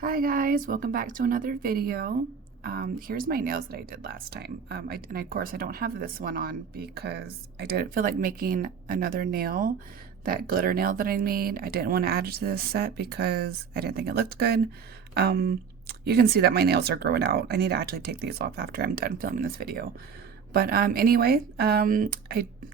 Hi guys, welcome back to another video. Here's my nails that I did last time. And of course I don't have this one on because I didn't feel like making another nail. That glitter nail that I made, I didn't want to add it to this set because I didn't think it looked good. You can see that my nails are growing out. I need to actually take these off after I'm done filming this video. But anyway,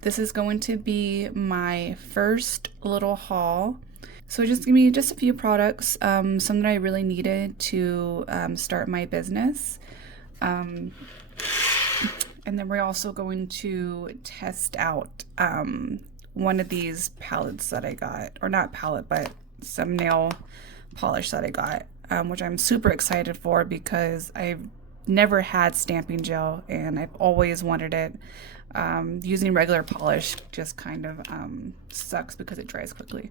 this is going to be my first little haul. So just give me just a few products, some that I really needed to start my business. And then we're also going to test out one of these palettes that I got, or not palette, but some nail polish that I got, which I'm super excited for because I've never had stamping gel and I've always wanted it. Using regular polish just kind of sucks because it dries quickly.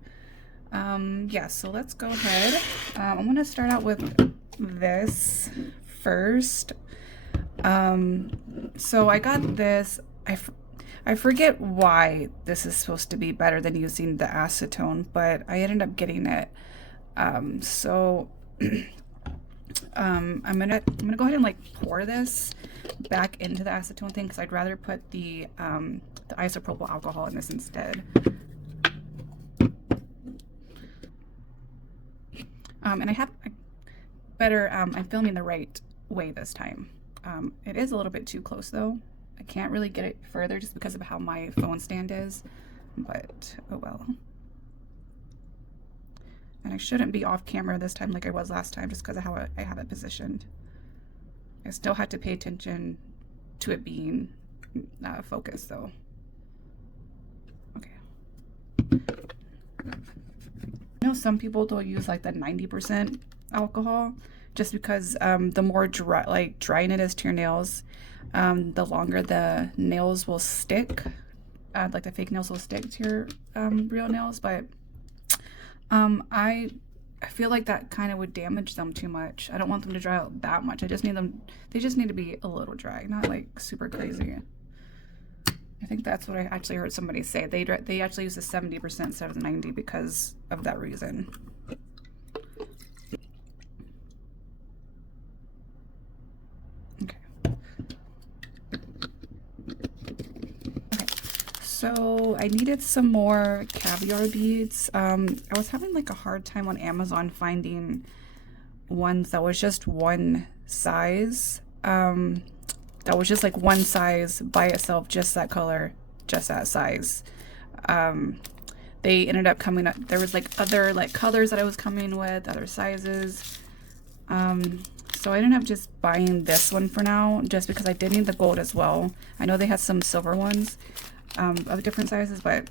Yeah, so let's go ahead. I'm going to start out with this first. So I got this. I forget why this is supposed to be better than using the acetone, but I ended up getting it. I'm gonna go ahead and like pour this back into the acetone thing because I'd rather put the isopropyl alcohol in this instead. And I have better, I'm filming the right way this time. It is a little bit too close though. I can't really get it further just because of how my phone stand is, but oh well. And I shouldn't be off camera this time like I was last time just because of how I have it positioned. I still had to pay attention to it being focused though. Okay. I know some people will use like the 90% alcohol just because the more drying it is to your nails, the longer the nails will stick, like the fake nails will stick to your real nails. But I feel like that kind of would damage them too much. I don't want them to dry out that much. I just need them, they just need to be a little dry, not like super crazy. I think that's what I actually heard somebody say. They actually use the 70% instead of 90 because of that reason. Okay. Okay. So I needed some more caviar beads. I was having like a hard time on Amazon finding ones that was just one size. That was just like one size by itself, just that color, just that size. They ended up coming up, there was like other like colors that I was coming with, other sizes. So I ended up just buying this one for now, just because I did need the gold as well. I know they had some silver ones of different sizes, but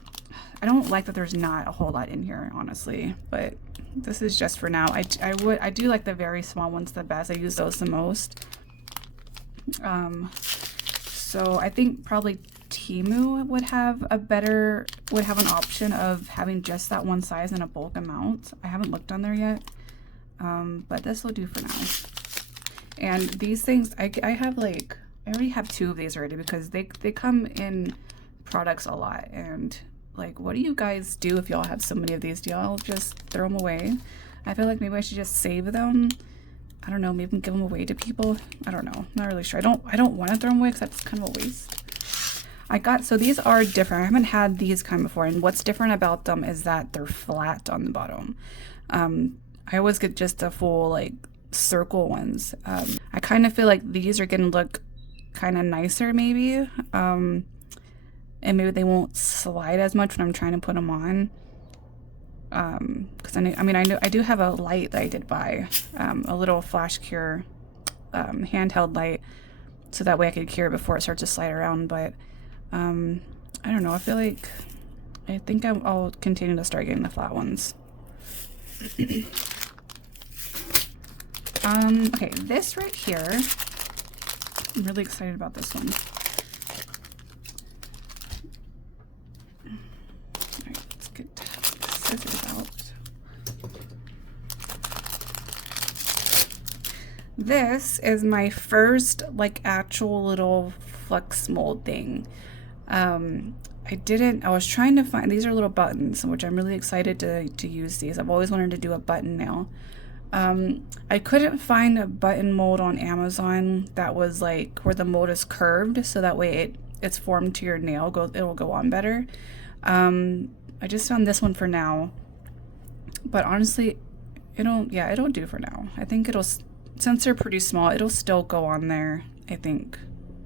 I don't like that there's not a whole lot in here, honestly. But this is just for now. I do like the very small ones the best. I use those the most. So I think probably Temu would have an option of having just that one size in a bulk amount. I haven't looked on there yet, but this will do for now. And these things, I already have two of these already because they come in products a lot. And like, what do you guys do if y'all have so many of these? Do y'all just throw them away? I feel like maybe I should just save them. I don't know, maybe give them away to people. I don't know, not really sure. I don't want to throw them away because that's kind of a waste. So these are different. I haven't had these kind before, and what's different about them is that they're flat on the bottom. I always get just the full like circle ones. I kind of feel like these are gonna look kind of nicer maybe, and maybe they won't slide as much when I'm trying to put them on. Because I do have a light that I did buy, a little flash cure handheld light, so that way I could cure it before it starts to slide around. But I don't know, I think I'll continue to start getting the flat ones. Okay, this right here, I'm really excited about this one. Alright, let's get the scissors out. This is my first like actual little flux mold thing. I was trying to find, these are little buttons, which I'm really excited to use these. I've always wanted to do a button nail. I couldn't find a button mold on Amazon that was like where the mold is curved, so that way it's formed to your nail. It'll go on better. I just found this one for now, but honestly, it'll do for now. I think since they're pretty small, it'll still go on there. I think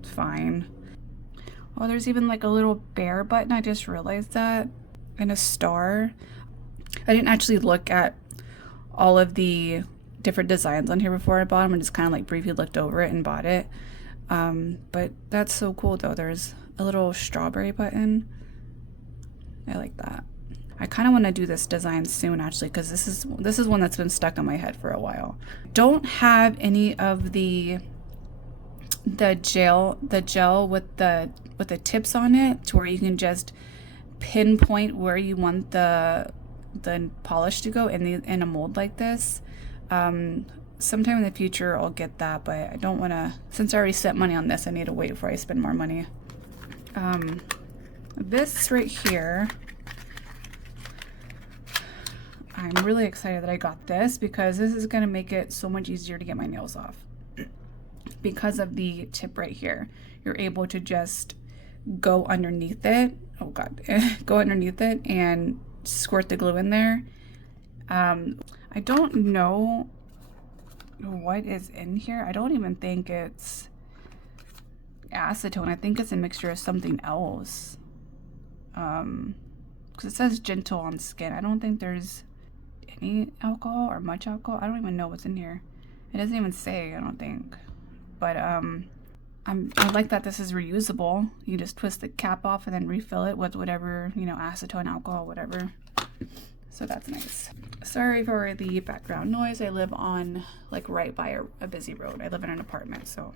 fine. Oh, there's even like a little bear button. I just realized that, and a star. I didn't actually look at all of the different designs on here before I bought them. I just kind of like briefly looked over it and bought it. But that's so cool though. There's a little strawberry button. I like that. I kind of want to do this design soon actually, because this is one that's been stuck on my head for a while. Don't have any of the gel with the tips on it to where you can just pinpoint where you want the polish to go in a mold like this. Sometime in the future I'll get that, but I don't want to, since I already spent money on this, I need to wait before I spend more money. This right here, I'm really excited that I got this because this is going to make it so much easier to get my nails off. Because of the tip right here, you're able to just go underneath it. Oh god, go underneath it and squirt the glue in there. I don't know what is in here. I don't even think it's acetone. I think it's a mixture of something else. Because it says gentle on skin. I don't think there's any alcohol or much alcohol. I don't even know what's in here. It doesn't even say, I don't think. But I like that this is reusable. You just twist the cap off and then refill it with whatever, you know, acetone, alcohol, whatever. So that's nice. Sorry for the background noise. I live on like right by a busy road. I live in an apartment. So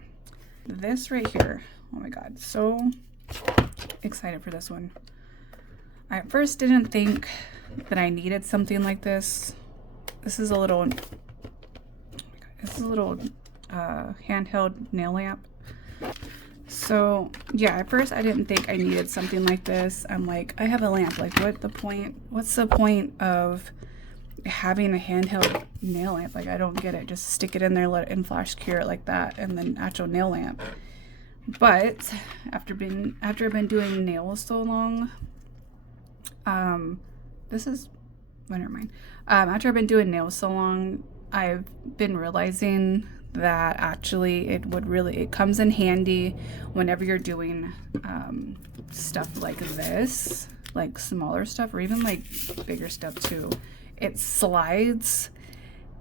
this right here, oh my god, so excited for this one. I at first didn't think that I needed something like this. This is a little, handheld nail lamp. So yeah, at first I didn't think I needed something like this. I'm like, I have a lamp, like what's the point of having a handheld nail lamp? Like I don't get it. Just stick it in there, let it in flash cure it like that, and then actual nail lamp. But after I've been doing nails so long, after I've been doing nails so long, I've been realizing that actually it comes in handy whenever you're doing stuff like this, like smaller stuff, or even like bigger stuff too. It slides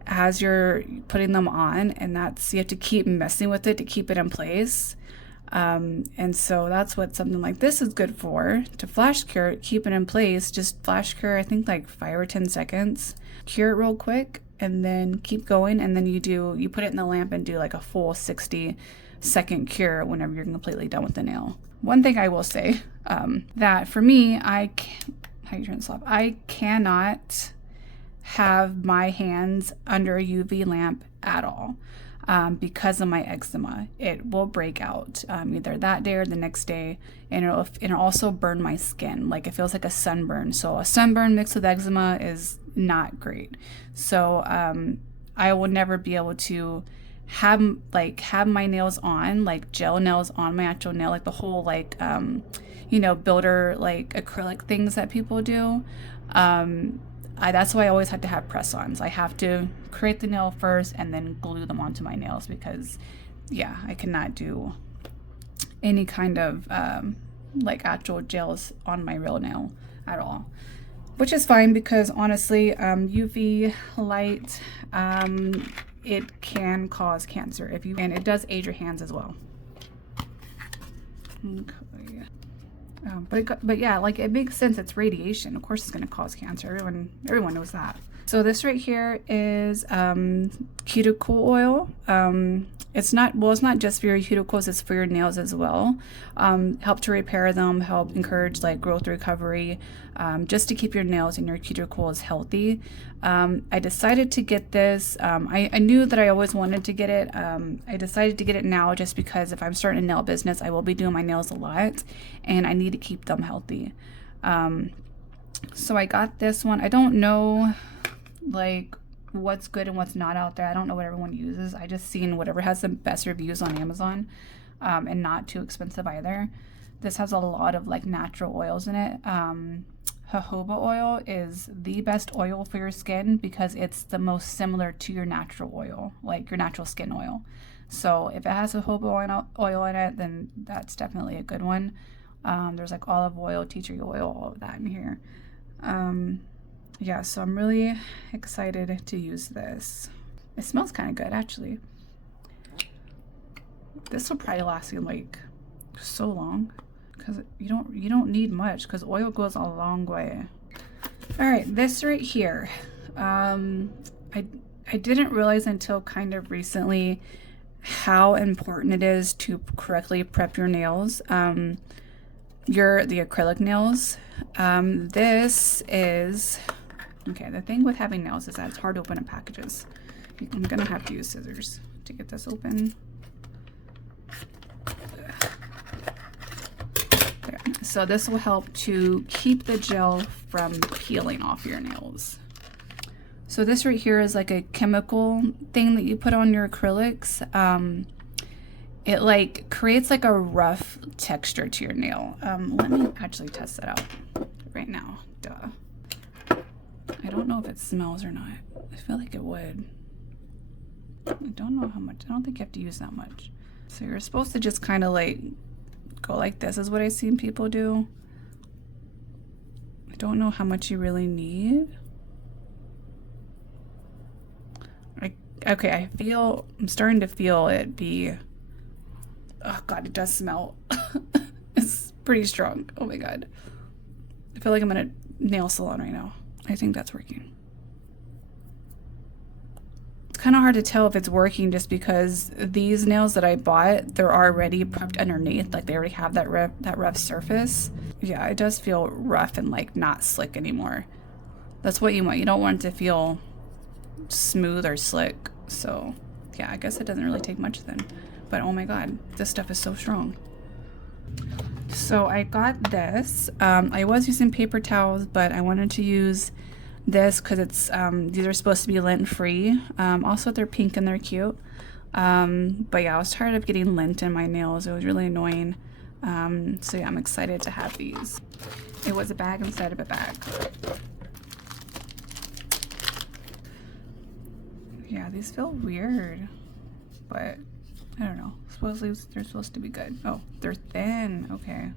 as you're putting them on, and you have to keep messing with it to keep it in place. And so that's what something like this is good for, to flash cure it, keep it in place. Just flash cure, I think like 5 or 10 seconds, cure it real quick, and then keep going. And then you put it in the lamp and do like a full 60-second cure whenever you're completely done with the nail. One thing I will say, that for me, how do you turn this off? I cannot have my hands under a UV lamp at all. Because of my eczema. It will break out either that day or the next day, and it'll also burn my skin. Like it feels like a sunburn. So a sunburn mixed with eczema is not great. So I will never be able to have my nails on, like gel nails on my actual nail, like the whole builder like acrylic things that people do. That's why I always have to have press-ons. I have to create the nail first and then glue them onto my nails because, yeah, I cannot do any kind of like actual gels on my real nail at all. Which is fine because honestly, UV light, it can cause cancer and it does age your hands as well. Okay. But yeah, like it makes sense. It's radiation. Of course, it's going to cause cancer. Everyone knows that. So this right here is cuticle oil. It's not just for your cuticles. It's for your nails as well. Help to repair them. Help encourage like growth recovery. Just to keep your nails and your cuticles healthy. I decided to get this. I knew that I always wanted to get it. I decided to get it now just because if I'm starting a nail business, I will be doing my nails a lot and I need to keep them healthy. So I got this one. I don't know like what's good and what's not out there. I don't know what everyone uses. I just seen whatever has the best reviews on Amazon, and not too expensive either. This has a lot of like natural oils in it. Jojoba oil is the best oil for your skin because it's the most similar to your natural oil, like your natural skin oil. So if it has jojoba oil in it, then that's definitely a good one. There's like olive oil, tea tree oil, all of that in here. Yeah, so I'm really excited to use this. It smells kind of good, actually. This will probably last you like so long because you don't need much because oil goes a long way. All right, this right here. I didn't realize until kind of recently how important it is to correctly prep your nails. The acrylic nails. This is okay. The thing with having nails is that it's hard to open up packages. I'm gonna have to use scissors to get this open. There. So this will help to keep the gel from peeling off your nails. So this right here is like a chemical thing that you put on your acrylics. It like creates like a rough texture to your nail. Let me actually test that out right now. Duh. I don't know if it smells or not. I feel like it would. I don't know how much. I don't think you have to use that much. So you're supposed to just kind of like go like this is what I've seen people do. I don't know how much you really need. Okay, I'm starting to feel it be, oh God, it does smell. It's pretty strong. Oh my God. I feel like I'm in a nail salon right now. I think that's working. It's kind of hard to tell if it's working just because these nails that I bought, they're already prepped underneath. Like they already have that rough surface. Yeah, it does feel rough and like not slick anymore. That's what you want. You don't want it to feel smooth or slick. So yeah, I guess it doesn't really take much then. But oh my God, this stuff is so strong. So I got this. I was using paper towels, but I wanted to use this because it's these are supposed to be lint free. Also they're pink and they're cute. But yeah, I was tired of getting lint in my nails. It was really annoying. So yeah, I'm excited to have these. It was a bag inside of a bag. Yeah, these feel weird, but I don't know. Supposedly they're supposed to be good. Oh, they're thin. Okay.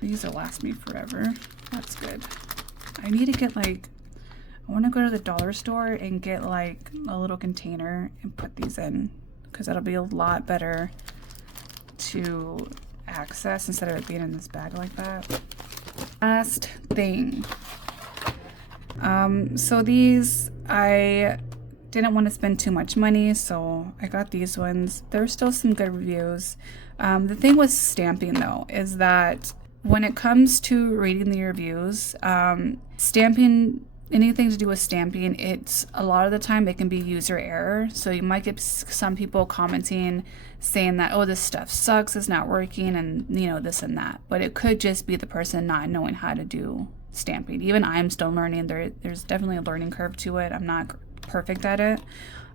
These will last me forever. That's good. I need to get like, I want to go to the dollar store and get like a little container and put these in because that'll be a lot better to access instead of it being in this bag like that. Last thing. So these, I didn't want to spend too much money, so I got these ones. There's still some good reviews. The thing with stamping though is that when it comes to reading the reviews, stamping, anything to do with stamping, it's a lot of the time it can be user error. So you might get some people commenting saying that, oh, this stuff sucks, it's not working, and you know, this and that. But it could just be the person not knowing how to do stamping. Even I'm still learning. There's definitely a learning curve to it. I'm not perfect at it.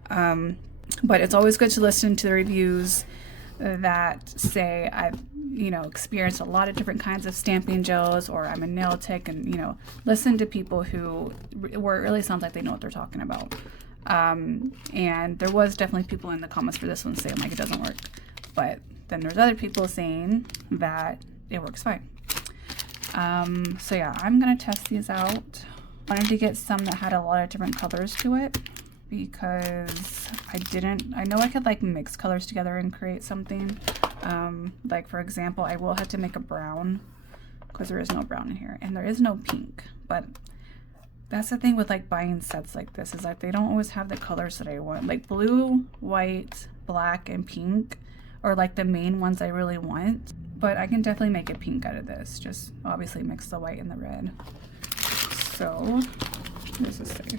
But it's always good to listen to the reviews that say I've, you know, experienced a lot of different kinds of stamping gels, or I'm a nail tech, and you know, listen to people where it really sounds like they know what they're talking about. And there was definitely people in the comments for this one saying like it doesn't work, but then there's other people saying that it works fine. So yeah, I'm gonna test these out. I wanted to get some that had a lot of different colors to it because I know I could like mix colors together and create something. Like for example, I will have to make a brown because there is no brown in here and there is no pink. But that's the thing with like buying sets like this is like they don't always have the colors that I want. Like blue, white, black, and pink are like the main ones I really want. But I can definitely make a pink out of this. Just obviously mix the white and the red. So, what does this say?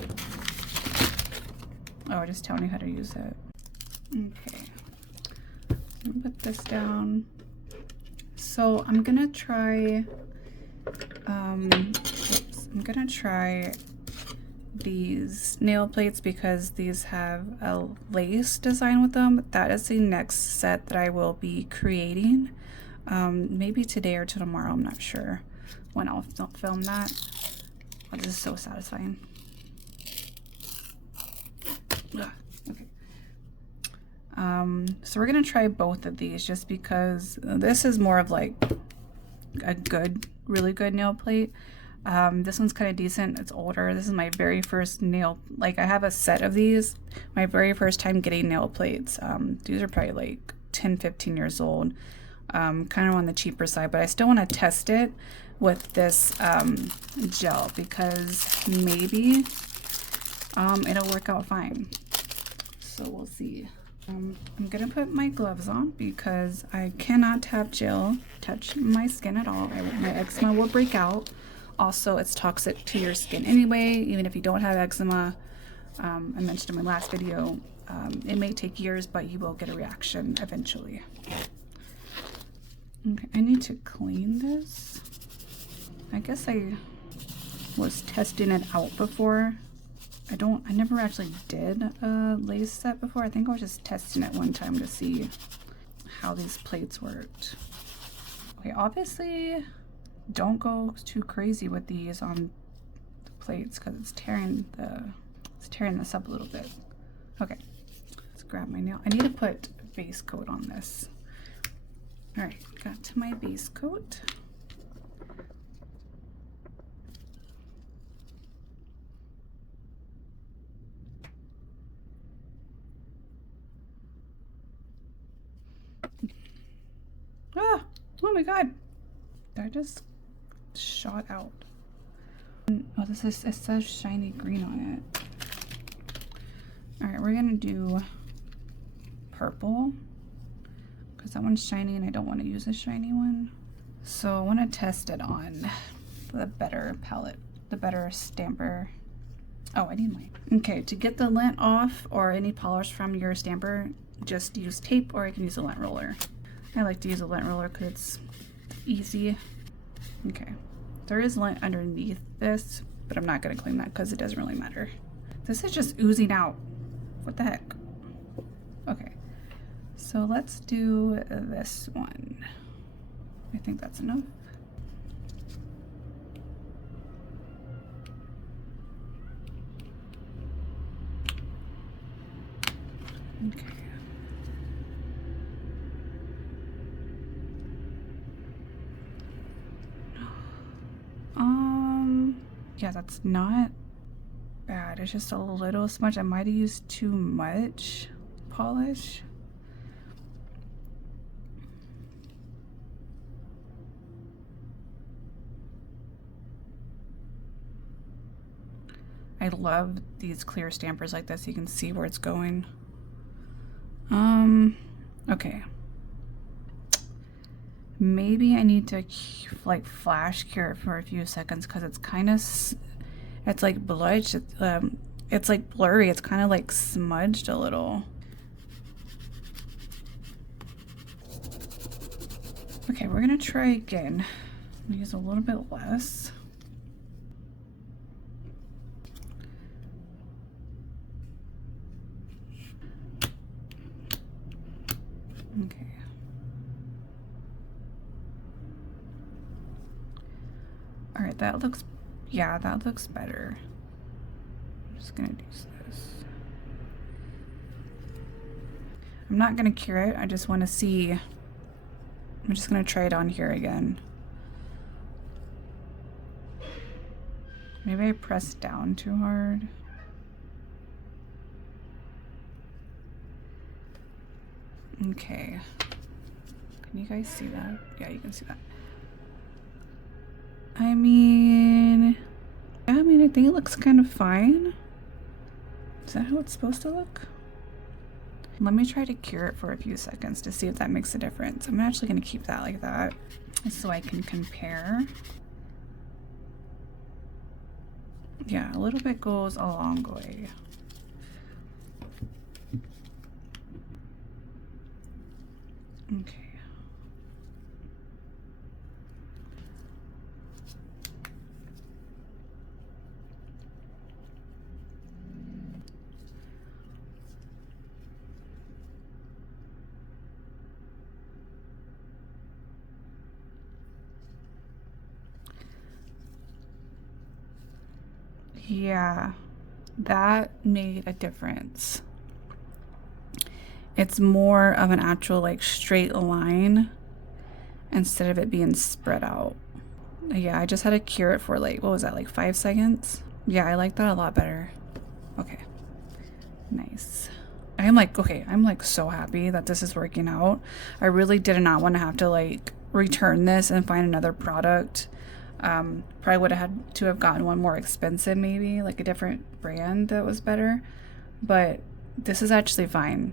Oh, just telling you how to use it. Okay. I'm gonna put this down. So I'm gonna try, these nail plates because these have a lace design with them. That is the next set that I will be creating. Maybe today or tomorrow, I'm not sure when I'll film that. Oh, this is so satisfying. Ugh, okay. So we're gonna try both of these just because this is more of like a good, really good nail plate. This one's kind of decent. It's older. This is my very first nail, like I have a set of these. My very first time getting nail plates. These are probably like 10, 15 years old. Kind of on the cheaper side, but I still want to test it with this gel because maybe it'll work out fine. So we'll see. I'm gonna put my gloves on because I cannot have gel touch my skin at all. My eczema will break out. Also, it's toxic to your skin anyway, even if you don't have eczema. I mentioned in my last video, it may take years, but you will get a reaction eventually. Okay, I need to clean this. I guess I was testing it out before. I never actually did a lace set before. I think I was just testing it one time to see how these plates worked. Okay, obviously don't go too crazy with these on the plates because it's tearing this up a little bit. Okay, let's grab my nail. I need to put base coat on this. All right, got to my base coat. Ah, oh my God, that just shot out. Oh, it says shiny green on it. All right, we're gonna do purple because that one's shiny and I don't want to use a shiny one. So I want to test it on the better palette, the better stamper. Oh, I need mine. Okay, to get the lint off or any polish from your stamper, just use tape or I can use a lint roller. I like to use a lint roller because it's easy. Okay, there is lint underneath this, but I'm not going to clean that because it doesn't really matter. This is just oozing out. What the heck? Okay, so let's do this one. I think that's enough. Okay. Yeah, that's not bad. It's just a little smudge. I might have used too much polish. I love these clear stampers like this. You can see where it's going. Okay. Maybe I need to like flash cure it for a few seconds because it's kind of, it's like bludged. It's like blurry. It's kind of like smudged a little. Okay, we're gonna try again. Use a little bit less. Okay. All right, that looks, yeah, that looks better. I'm just gonna do this. I'm not gonna cure it. I just want to see. I'm just gonna try it on here again. Maybe I pressed down too hard. Okay. Can you guys see that? Yeah, you can see that. I mean, I think it looks kind of fine. Is that how it's supposed to look? Let me try to cure it for a few seconds to see if that makes a difference. I'm actually going to keep that like that so I can compare. Yeah, a little bit goes a long way. Okay. Yeah, that made a difference. It's more of an actual like straight line instead of it being spread out. Yeah, I just had to cure it for like, what was that, like 5 seconds? Yeah, I like that a lot better. Okay, nice. I'm like so happy that this is working out. I really did not want to have to like return this and find another product. Probably would have had to have gotten one more expensive, maybe like a different brand that was better, but this is actually fine.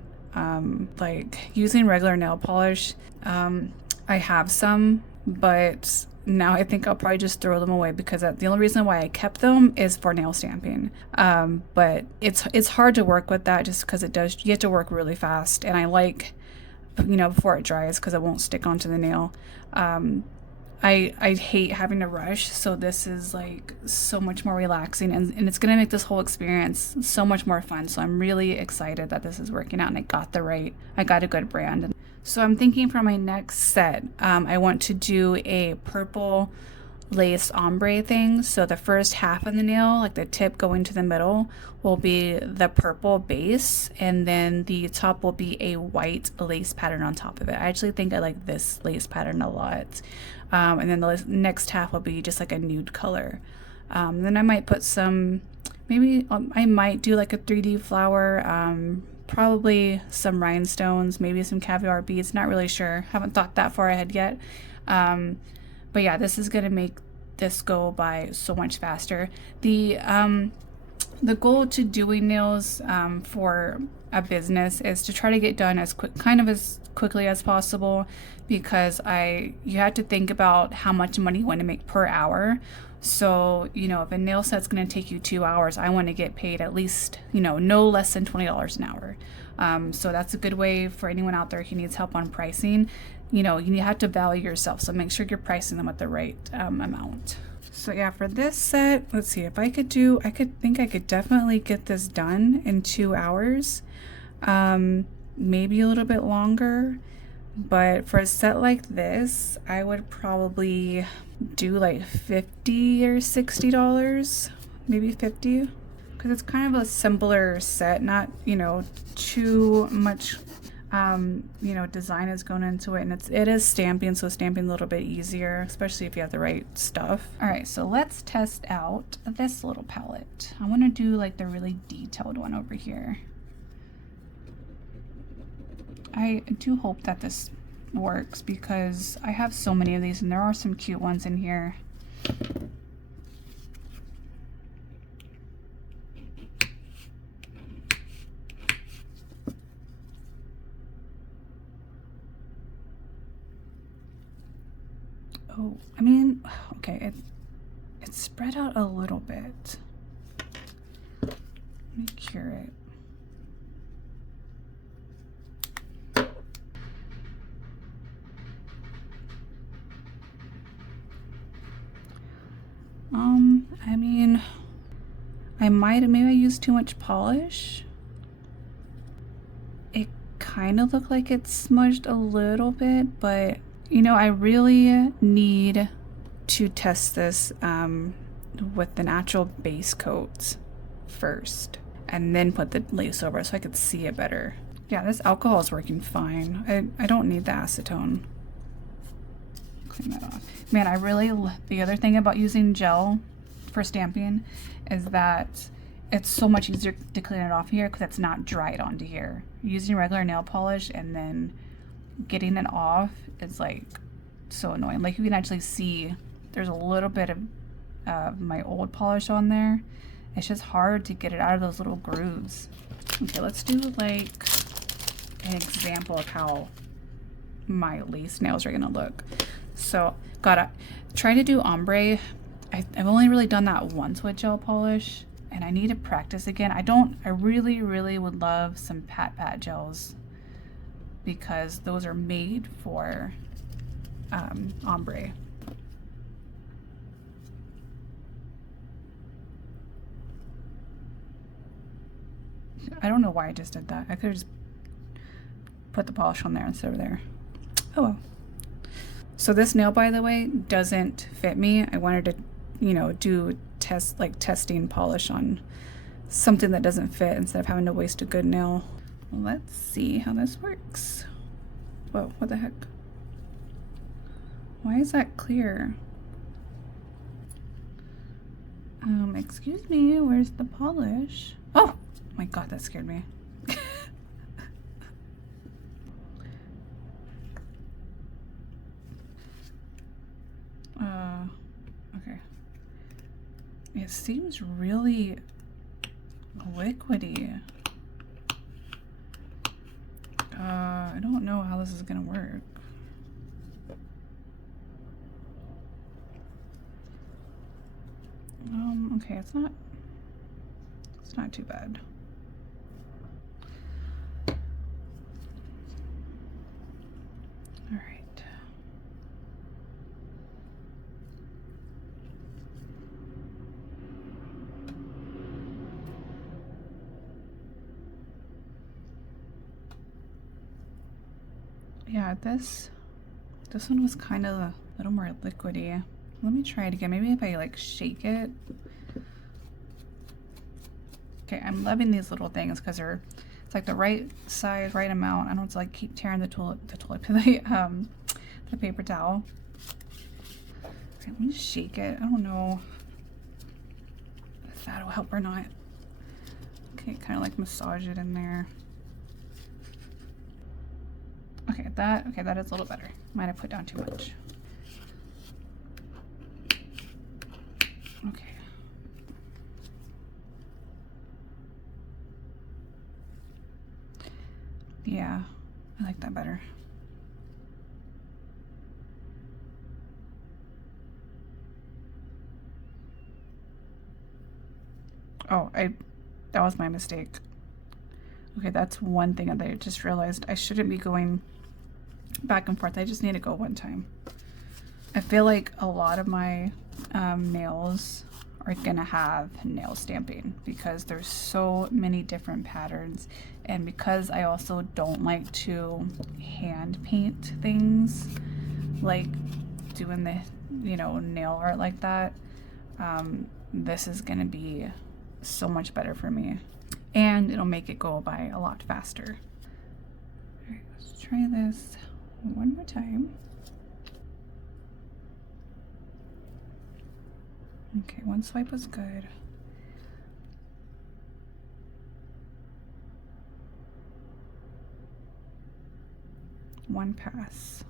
Like using regular nail polish, I have some, but now I think I'll probably just throw them away because the only reason why I kept them is for nail stamping. But it's hard to work with that just because you have to work really fast, and I like, before it dries because it won't stick onto the nail. I hate having to rush, so this is like so much more relaxing, and it's gonna make this whole experience so much more fun. So I'm really excited that this is working out and I got a good brand. So I'm thinking for my next set, I want to do a purple lace ombre thing. So the first half of the nail, like the tip going to the middle, will be the purple base, and then the top will be a white lace pattern on top of it. I actually think I like this lace pattern a lot. And then the next half will be just like a nude color. Then I might put some, maybe I might do like a 3D flower, probably some rhinestones, maybe some caviar beads, not really sure. Haven't thought that far ahead yet. But yeah, this is gonna make this go by so much faster. The goal to doing nails for a business is to try to get done as quickly as possible, because you have to think about how much money you want to make per hour. So, if a nail set's going to take you 2 hours, I want to get paid at least, no less than $20 an hour. So that's a good way for anyone out there who needs help on pricing. You have to value yourself. So make sure you're pricing them at the right amount. So yeah, for this set, let's see if I could definitely get this done in 2 hours. Maybe a little bit longer. But for a set like this, I would probably do like $50 or $60, maybe 50, because it's kind of a simpler set, not, too much, design is going into it, and it is stamping, so stamping a little bit easier, especially if you have the right stuff. All right, so let's test out this little palette. I want to do like the really detailed one over here. I do hope that this works because I have so many of these, and there are some cute ones in here. Oh, I mean, okay, it's spread out a little bit. Let me cure it. I mean, maybe I used too much polish. It kind of looked like it smudged a little bit, but I really need to test this with the natural base coat first, and then put the lace over so I could see it better. Yeah, this alcohol is working fine. I don't need the acetone. Clean that off. Man, the other thing about using gel for stamping is that it's so much easier to clean it off here because it's not dried onto here. Using regular nail polish and then getting it off is like so annoying. Like you can actually see there's a little bit of my old polish on there. It's just hard to get it out of those little grooves. Okay, let's do like an example of how my lace nails are gonna look. So gotta try to do ombre. I've only really done that once with gel polish, and I need to practice again. I really would love some pat gels because those are made for ombre. I don't know why I just did that. I could have just put the polish on there instead of there. Oh well. So this nail, by the way, doesn't fit me. I wanted to you know, do testing polish on something that doesn't fit instead of having to waste a good nail. Let's see how this works. Whoa, what the heck? Why is that clear? Excuse me, where's the polish? Oh my god, that scared me. Okay. It seems really liquidy. I don't know how this is gonna work. Okay, it's not too bad. All right. Yeah, this one was kind of a little more liquidy. Let me try it again. Maybe if I like shake it. Okay, I'm loving these little things because it's like the right size, right amount. I don't have to like keep tearing the paper towel. Okay, let me shake it. I don't know if that'll help or not. Okay, kind of like massage it in there. Okay, that is a little better. Might have put down too much. Okay. Yeah, I like that better. Oh, that was my mistake. Okay, that's one thing that I just realized. I shouldn't be going back and forth. I just need to go one time. I feel like a lot of my nails are gonna have nail stamping because there's so many different patterns, and because I also don't like to hand paint things, like doing the, you know, nail art like that, this is gonna be so much better for me, and it'll make it go by a lot faster. All right, let's try this one more time. Okay, one swipe was good. One pass.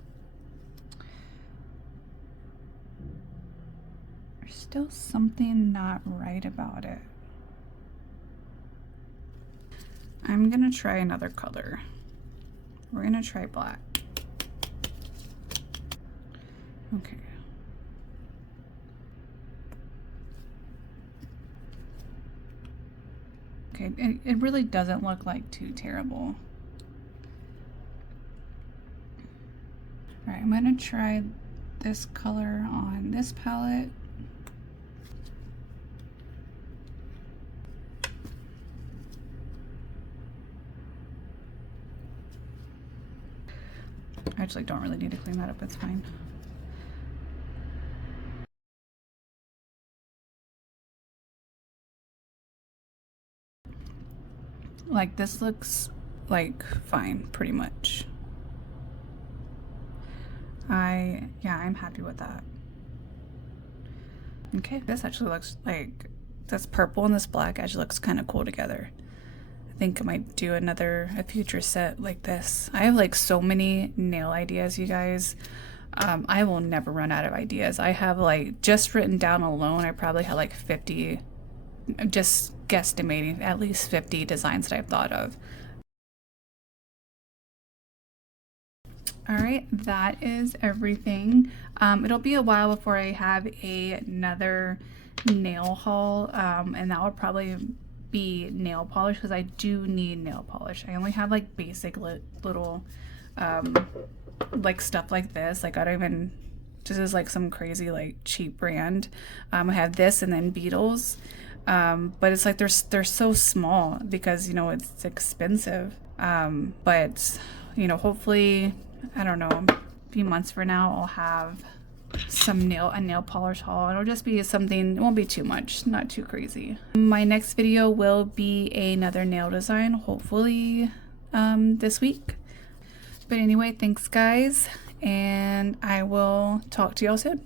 There's still something not right about it. I'm gonna try another color. We're gonna try black. Okay. Okay, it really doesn't look like too terrible. All right, I'm gonna try this color on this palette. I actually don't really need to clean that up, it's fine. Like, this looks like fine, pretty much. Yeah, I'm happy with that. Okay, this actually looks like, this purple and this black actually looks kind of cool together. I think I might do a future set like this. I have like so many nail ideas, you guys. I will never run out of ideas. I have like, just written down alone, I probably have like 50, just guesstimating, at least 50 designs that I've thought of. All right, that is everything. It'll be a while before I have another nail haul, and that will probably be nail polish because I do need nail polish. I only have like basic little like stuff like this. Like I don't even, this is like some crazy like cheap brand. I have this and then Beetles, but it's like they're so small because, you know, it's expensive. But you know, hopefully, I don't know, a few months from now I'll have a nail polish haul. It'll just be something, it won't be too much, not too crazy. My next video will be another nail design, hopefully this week. But anyway, thanks guys, and I will talk to y'all soon.